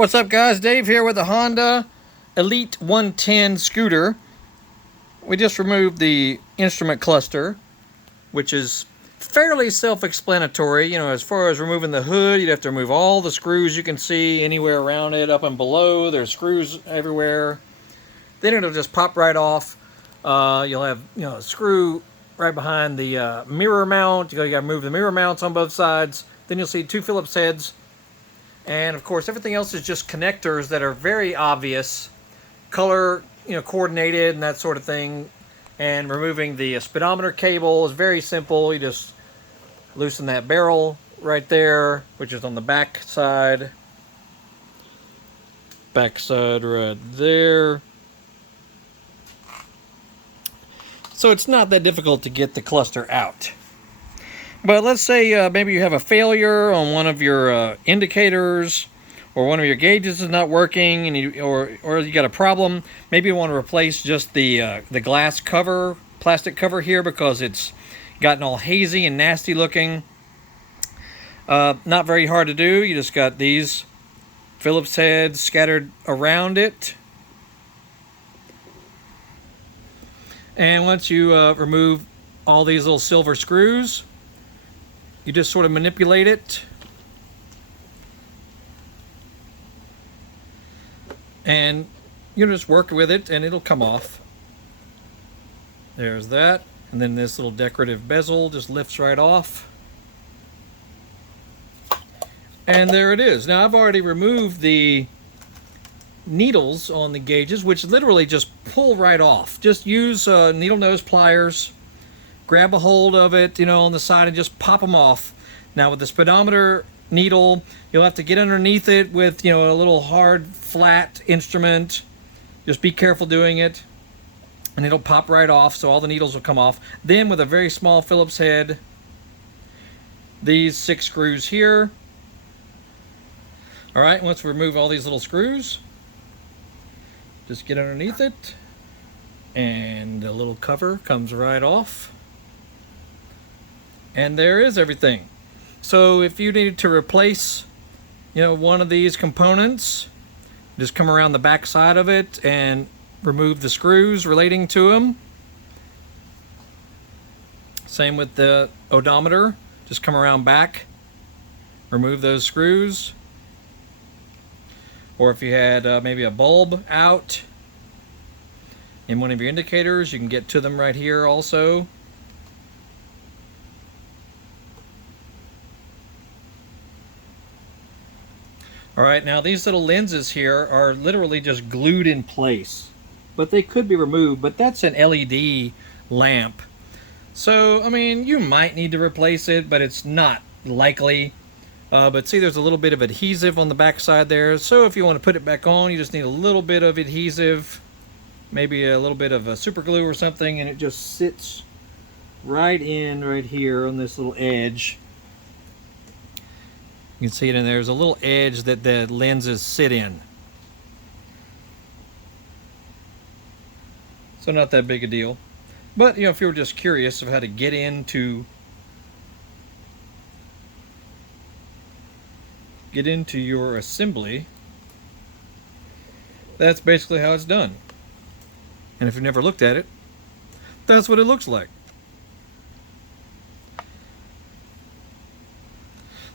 What's up, guys? Dave here with the Honda Elite 110 scooter. We just removed the instrument cluster, which is fairly self-explanatory. You know, as far as removing the hood, you'd have to remove all the screws you can see anywhere around it, up and below. There's screws everywhere. Then it'll just pop right off. You'll have, a screw right behind the mirror mount. You gotta move the mirror mounts on both sides. Then you'll see two Phillips heads. And of course, everything else is just connectors that are very obvious, color, coordinated and that sort of thing. And removing the speedometer cable is very simple. You just loosen that barrel right there, which is on the back side. Back side right there. So it's not that difficult to get the cluster out. But let's say maybe you have a failure on one of your indicators, or one of your gauges is not working, and or you got a problem. Maybe you want to replace just the glass cover, plastic cover here, because it's gotten all hazy and nasty looking. Not very hard to do. You just got these Phillips heads scattered around it. And once you remove all these little silver screws, you just sort of manipulate it, and you just work with it and it'll come off. There's that. And then this little decorative bezel just lifts right off. And there it is. Now I've already removed the needles on the gauges, which literally just pull right off. Just use needle nose pliers. Grab a hold of it, on the side, and just pop them off. Now with the speedometer needle, you'll have to get underneath it with, a little hard, flat instrument. Just be careful doing it, and it'll pop right off, so all the needles will come off. Then with a very small Phillips head, these 6 screws here. All right, once we remove all these little screws, just get underneath it, and the little cover comes right off. And there is everything. So if you needed to replace, one of these components, just come around the back side of it and remove the screws relating to them. Same with the odometer. Just come around back, remove those screws. Or if you had maybe a bulb out in one of your indicators, you can get to them right here also. Alright, now these little lenses here are literally just glued in place. But they could be removed, but that's an LED lamp. So, you might need to replace it, but it's not likely. But see, there's a little bit of adhesive on the back side there. So if you want to put it back on, you just need a little bit of adhesive. Maybe a little bit of a super glue or something, and it just sits right here on this little edge. You can see it in there. There's a little edge that the lenses sit in. So not that big a deal. But, if you were just curious of how to get into your assembly, that's basically how it's done. And if you've never looked at it, that's what it looks like.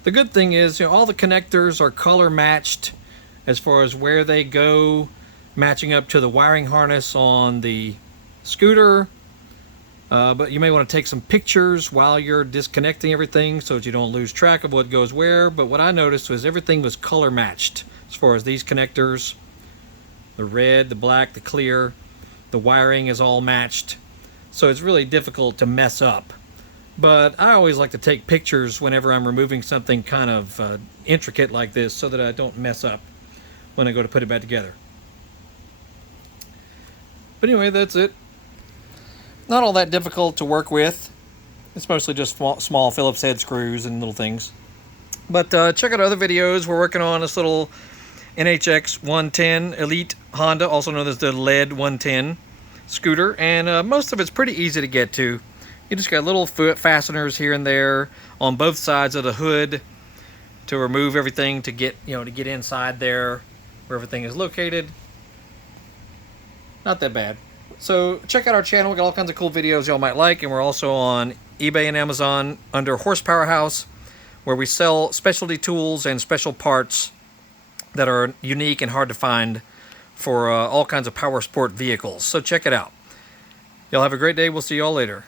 The good thing is, all the connectors are color matched as far as where they go, matching up to the wiring harness on the scooter. But you may want to take some pictures while you're disconnecting everything so that you don't lose track of what goes where. But what I noticed was everything was color matched as far as these connectors. The red, the black, the clear, the wiring is all matched. So it's really difficult to mess up. But I always like to take pictures whenever I'm removing something kind of intricate like this, so that I don't mess up when I go to put it back together. But anyway, that's it. Not all that difficult to work with. It's mostly just small Phillips head screws and little things. But check out other videos. We're working on this little NHX110 Elite Honda, also known as the LED 110 scooter. And most of it's pretty easy to get to. You just got little foot fasteners here and there on both sides of the hood to remove everything to get, to get inside there. where everything is located. Not that bad. So check out our channel. We got all kinds of cool videos y'all might like, and we're also on eBay and Amazon under Horsepower House, where we sell specialty tools and special parts that are unique and hard to find for all kinds of power sport vehicles. So check it out. Y'all have a great day. We'll see y'all later.